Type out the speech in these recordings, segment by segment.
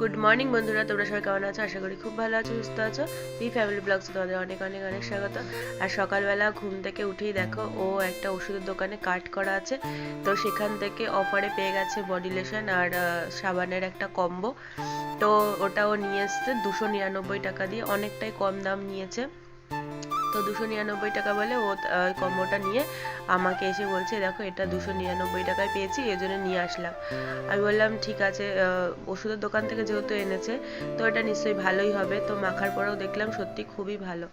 Good morning বন্ধুরা। তোমরা সবাই কেমন আছো? আশা করি খুব ভালো আছো, সুস্থ আছো। বি ফ্যামিলি ব্লগস তোমাদের অনেক অনেক অনেক স্বাগত। আর সকালবেলা ঘুম থেকে উঠেই দেখো, ও একটা ওষুধের দোকানে কাট করা আছে। তো সেখান থেকে অফারে পেয়ে গেছে বডি লোশন আর সাবানের একটা কম্বো তো ওটাও নিয়ে এসছে দুশো নিরানব্বই টাকা দিয়ে। অনেকটাই কম দাম নিয়েছে। তো দুশো নিরানব্বই টাকা বলে ও কম্বোটা নিয়ে আমাকে এসে বলছে, দেখো, এটা দুশো নিরানব্বই টাকায় পেয়েছি এই জন্য নিয়ে আসলাম। আমি বললাম, ঠিক আছে ওষুধের দোকান থেকে যেহেতু এনেছে, তো এটা নিশ্চয়ই ভালোই হবে। তো মাখার পরেও দেখলাম সত্যি খুবই ভালো।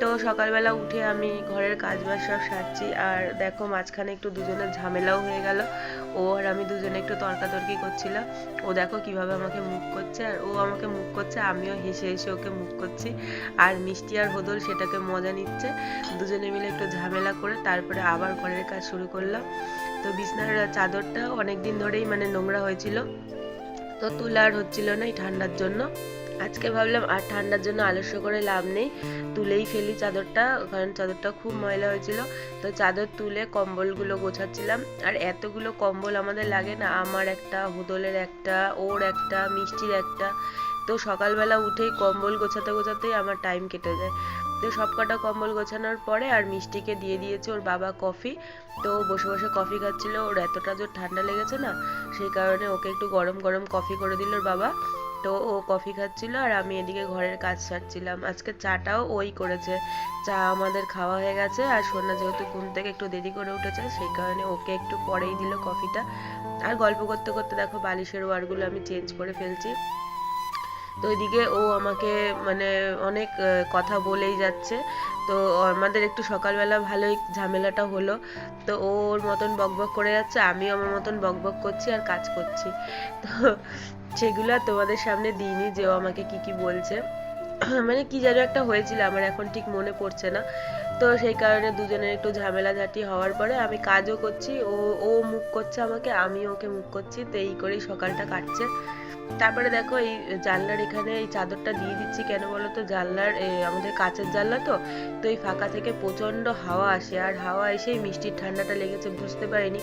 তো সকালবেলা উঠে আমি ঘরের কাজ বাজ সব সারছি, আর দেখো, মাঝখানে একটু দুজনের ঝামেলাও হয়ে গেল। ও আর আমি দুজনে একটু তর্কাতর্কি করছিলাম। ও দেখো, কীভাবে আমাকে মুখ করছে, আর ও আমাকে মুখ করছে, আমিও হেসে হেসে ওকে মুখ করছি। আর মিষ্টি আর হদল সেটাকে মজা নিচ্ছে। দুজনে মিলে একটু ঝামেলা করে তারপরে আবার ঘরের কাজ শুরু করলাম। তো বিছনার চাদরটা অনেক দিন ধরেই মানে নোংরা হয়েছিল। তো তোলা আর হচ্ছিল না এই ঠান্ডার জন্য। আজকে ভাবলাম আর ঠান্ডার জন্য আলস্য করে লাভ নেই। তুলেই ফেলি চাদরটা, কারণ চাদরটা খুব ময়লা হয়েছিল। তো চাদর তুলে কম্বলগুলো গোছাচ্ছিলাম। আর এতগুলো কম্বল আমাদের লাগে না, আমার একটা, হুদলের একটা, ওর একটা, মিষ্টির একটা। তো সকালবেলা উঠেই কম্বল গোছাতে গোছাতেই আমার টাইম কেটে যায়। তো সব কটা কম্বল গোছানোর পরে আর মিষ্টিকে দিয়ে দিয়েছে ওর বাবা কফি। তো বসে বসে কফি খাচ্ছিল, ওর এতটা জোর ঠান্ডা লেগেছে না, সেই কারণে ওকে একটু গরম গরম কফি করে দিল ওর বাবা। তো ও কফি খাচ্ছিল আর আমি এদিকে ঘরের কাজ সারছিলাম। আজকে চাটাও ওই করেছে। চা আমাদের খাওয়া হয়ে গেছে আর সোনা যেহেতু ঘুম থেকে একটু দেরি করে উঠেছে, সেই কারণে ওকে একটু পরেই দিল কফিটা। আর গল্প করতে করতে দেখো বালিশের ওয়ারগুলো আমি চেঞ্জ করে ফেলছি। তো ওইদিকে ও আমাকে মানে অনেক কথা বলেই যাচ্ছে। তো আমাদের একটু সকালবেলা ভালোই ঝামেলাটা হলো। তো ওর মতন বকবক করে যাচ্ছে, আমিও আমার মতন বকবক করছি আর কাজ করছি। তো সেগুলো তোমাদের সামনে দিইনি যে ও আমাকে কি কি বলছে। মানে কি যেন একটা হয়েছিল, আমার এখন ঠিক মনে পড়ছে না। তো সেই কারণে দুজনের একটু ঝামেলাঝাটি হওয়ার পরে আমি কাজও করছি, ও ও মুখ করছে আমাকে আমি ওকে মুখ করছি, তো এই করেই সকালটা কাটছে। তারপরে দেখো এই জানলার এখানে এই চাদরটা দিয়ে দিচ্ছি কেন বলো তো? জানলার আমাদের কাঁচের জানলা তো তো এই ফাঁকা থেকে প্রচণ্ড হাওয়া আসে, আর হাওয়া এসেই মিষ্টির ঠান্ডাটা লেগেছে, বুঝতে পারিনি।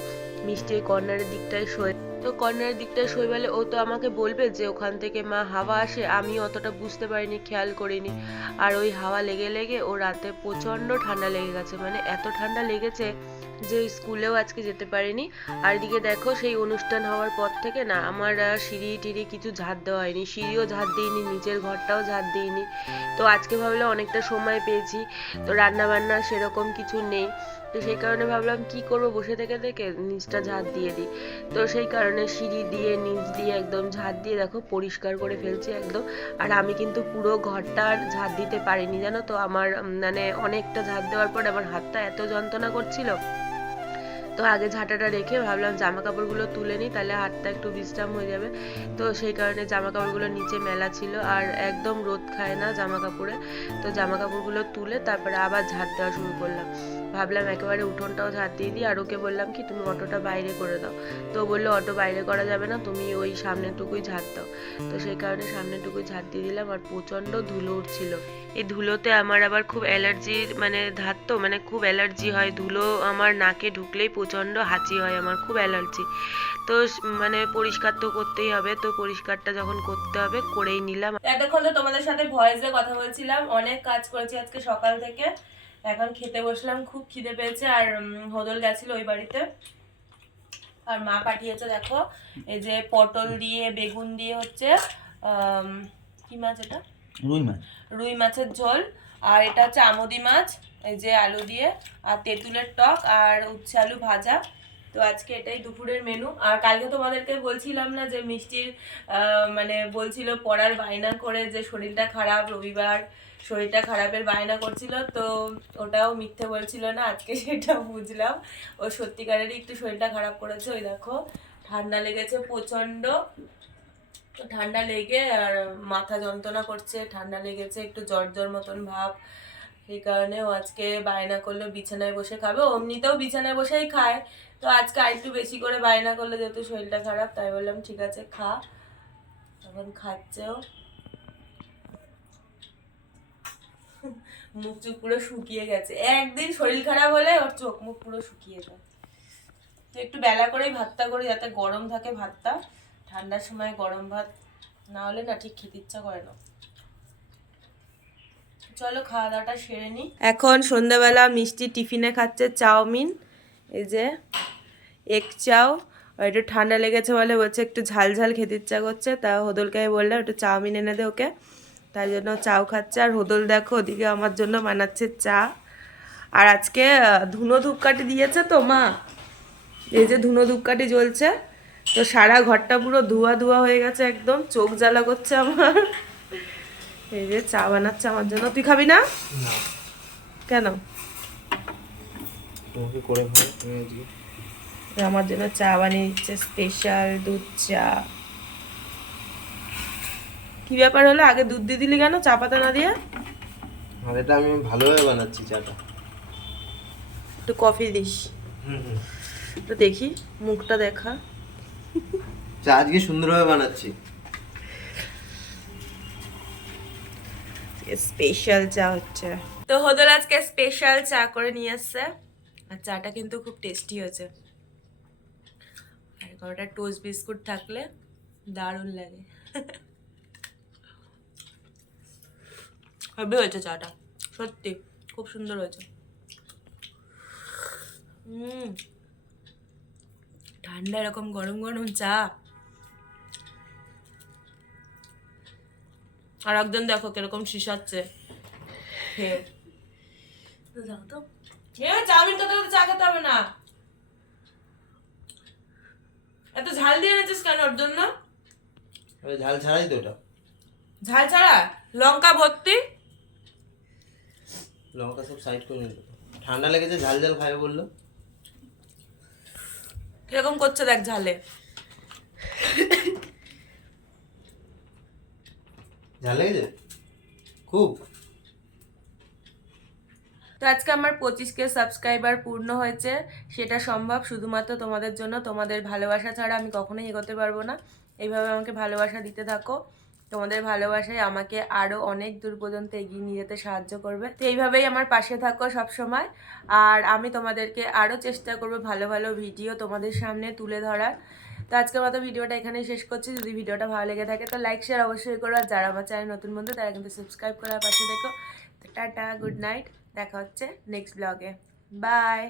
মিষ্টি ওই কর্নারের দিকটায় শোয় তো কর্নারের দিকটায় শোয় বলে ও তো আমাকে বলবে যে ওখান থেকে মা হাওয়া আসে আমি অতটা বুঝতে পারিনি, খেয়াল করিনি। আর ওই হাওয়া লেগে লেগে ও রাতে প্রচণ্ড ঠান্ডা লেগে গেছে মানে এত ঠান্ডা লেগেছে যে স্কুলেও আজকে যেতে পারিনি। আর এদিকে দেখো সেই অনুষ্ঠান হওয়ার পর থেকে না আমার সিঁড়ি টিড়ি কিছু ঝাড় দেওয়া হয়নি, সিঁড়িও ঝাড় দিইনি নিচের ঘরটাও ঝাড় দিইনি। তো আজকে ভাবলাম অনেকটা সময় পেয়েছি, তো রান্না বান্না সেরকম কিছু নেই। তো সেই কারণে ভাবলাম কি করব? বসে থেকে থেকে নিচটা ঝাঁট দিয়ে দিই। তো সেই কারণে সিঁড়ি দিয়ে, নিচ দিয়ে একদম ঝাঁট দিয়ে দেখো পরিষ্কার করে ফেলছি একদম। আর আমি কিন্তু পুরো ঘরটা আর ঝাঁট দিতে পারিনি, জানো তো? আমার মানে অনেকটা ঝাঁট দেওয়ার পর আমার হাতটা এত যন্ত্রণা করছিল তো আগে ঝাঁটাটা রেখে ভাবলাম জামা কাপড়গুলো তুলে নিই, তাহলে হাতটা একটু বিশ্রাম হয়ে যাবে। তো সেই কারণে জামা কাপড়গুলো নিচে মেলা ছিল আর একদম রোদ খায় না জামা কাপড়ে তো জামা কাপড়গুলো তুলে তারপরে আবার ঝাঁট দেওয়া শুরু করলাম। ভাবলাম একেবারে উঠোনটাও ঝাঁট দিয়ে দিই, আর ওকে বললাম কি, তুমি অটোটা বাইরে করে দাও। তো বলল, অটো বাইরে করা যাবে না, তুমি ওই সামনেটুকুই ঝাড় দাও। তো সেই কারণে সামনেটুকুই ঝাঁট দিয়ে দিলাম, আর প্রচণ্ড ধুলো উঠছিল। এই ধুলোতে আমার আবার খুব অ্যালার্জির মানে ধাত তো মানে খুব অ্যালার্জি হয়। ধুলো আমার নাকে ঢুকলেই প্রচণ্ড হাঁচি হয়, আমার খুব অ্যালার্জি। তো মানে পরিষ্কার তো করতেই হবে, তো পরিষ্কারটা যখন করতে হবে, করেই নিলাম। এতক্ষণ তো তোমাদের সাথে ভয়েসে কথা বলছিলাম, অনেক কাজ করেছি আজকে সকাল থেকে। এখন খেতে বসলাম, খুব খিদে পেয়েছে আর হদল গেছিল ওই বাড়িতে। আর মা পাঠিয়েছে, দেখো, এই যে পটল দিয়ে, বেগুন দিয়ে হচ্ছে কি মাছ এটা? রুই মাছ? রুই মাছের ঝোল, আর এটা হচ্ছে আমদি মাছ, এই যে আলু দিয়ে, আর তেঁতুলের টক, আর উচ্ছে আলু ভাজা। তো আজকে এটাই দুপুরের মেনু আর কালকে তোমাদেরকে বলছিলাম না যে মিষ্টির মানে বলছিল পড়ার বায়না করে যে শরীরটা খারাপ, রবিবার শরীরটা খারাপের বায়না করছিল, তো ওটাও মিথ্যে বলছিল না, আজকে সেটা বুঝলাম। ও সত্যিকারেরই একটু শরীরটা খারাপ করেছে, ওই দেখো। ঠান্ডা লেগেছে প্রচণ্ড। ঠান্ডা লেগে আর মাথা যন্ত্রণা করছে, ঠান্ডা লেগেছে, একটু জ্বর জ্বর মতন ভাব। সেই কারণে ও আজকে বায়না করল, বিছানায় বসে খাবে। অমনিতেও বিছানায় বসেই খায়। তো আজকে আরেকটু বেশি করে বায়না করল, যেহেতু শরীরটা খারাপ, তাই বললাম, ঠিক আছে, খা। তখন খাচ্ছেও মুখ চুখ পুরো শুকিয়ে গেছে। একদিন শরীর খারাপ হলে ওর চোখ মুখ পুরো শুকিয়ে যায়। একটু বেলা করেই ভাতটা করি, যাতে গরম থাকে ভাতটা। ঠান্ডার সময় গরম ভাত না হলে না ঠিক খেতে ইচ্ছা করে না। চলো খাওয়া দাওয়াটা সেরে নি। এখন সন্ধ্যাবেলা মিষ্টি টিফিনে খাচ্ছে চাউমিন, এই যে এক চাও। একটু ঠান্ডা লেগেছে বলে বলছে একটু ঝাল ঝাল খেতে ইচ্ছা করছে, তা হোদলকে বললাম একটু চাউমিন এনে দে ওকে। তাই জন্য চাও খাচ্ছে। আর হোদল দেখো ওদিকে আমার জন্য বানাচ্ছে চা। আর আজকে ধুনো ধূপকাঠি দিয়েছে তো মা? এই যে ধুনো ধূপকাঠি জ্বলছে। তো সারা ঘরটা পুরো ধোয়া ধোয়া হয়ে গেছে একদম চোখ জ্বালা করছে আমার। এই যে চা বানাচ্ছে আমার জন্য। তুই খাবি না? কেন? আমার জন্য চা বানিয়ে দিচ্ছে স্পেশাল দুধ চা। কি ব্যাপার হলো? আগে দুধ দিয়ে দিলি কেন চা পাতা না দিয়ে? আর এটা আমি ভালোভাবে বানাচ্ছি চাটা। একটু কফি দিস। তো দেখি মুখটা দেখা। চা আজকে সুন্দরভাবে বানাচ্ছি। স্পেশাল চা হচ্ছে। তো হদল আজকে স্পেশাল চা করে নিয়ে আসছে। আর চাটা কিন্তু খুব টেস্টি হয়েছে। আর কটা টোস্ট বিস্কুট থাকলে দারুণ লাগে। হেভি হয়েছে চাটা। সত্যি, খুব সুন্দর হয়েছে। হুম ঠান্ডা এরকম গরম গরম চা। আর একজন দেখো কীরকম শিশাচ্ছে তো। তো চাউমিন খেতে চা খেতে হবে না। এত ঝাল দিয়ে এনেছিস কেন ওর জন্য ঝাল ছাড়াই তো ওটা। ঝাল ছাড়া? লঙ্কা ভর্তি? লঙ্কা সব সাইড করে নিল। ঠান্ডা লেগেছে ঝাল ঝাল খাবে বলল। কীরকম করছে দেখ ঝালে। ঝাল লেগেছে? খুব। তো আজকে আমার পঁচিশ কে সাবস্ক্রাইবার পূর্ণ হয়েছে সেটা সম্ভব শুধুমাত্র তোমাদের জন্য। তোমাদের ভালোবাসা ছাড়া আমি কখনোই এগোতে পারব না। এইভাবে আমাকে ভালোবাসা দিতে থাকো। তোমাদের ভালোবাসায় আমাকে আরও অনেক দূর পর্যন্ত এগিয়ে নিয়ে যেতে সাহায্য করবে। তো এইভাবেই আমার পাশে থাকো সব সময় আর আমি তোমাদেরকে আরও চেষ্টা করব ভালো ভালো ভিডিও তোমাদের সামনে তুলে ধরার। তো আজকের মতো ভিডিওটা এখানেই শেষ করছি। যদি ভিডিওটা ভালো লেগে থাকে, তো লাইক শেয়ার অবশ্যই করো। আর যারা আমার চ্যানেল নতুন বন্ধু, তারা কিন্তু সাবস্ক্রাইব করার পাশে দেখো টাটা গুড নাইট দেখা হচ্ছে নেক্সট ব্লগে বাই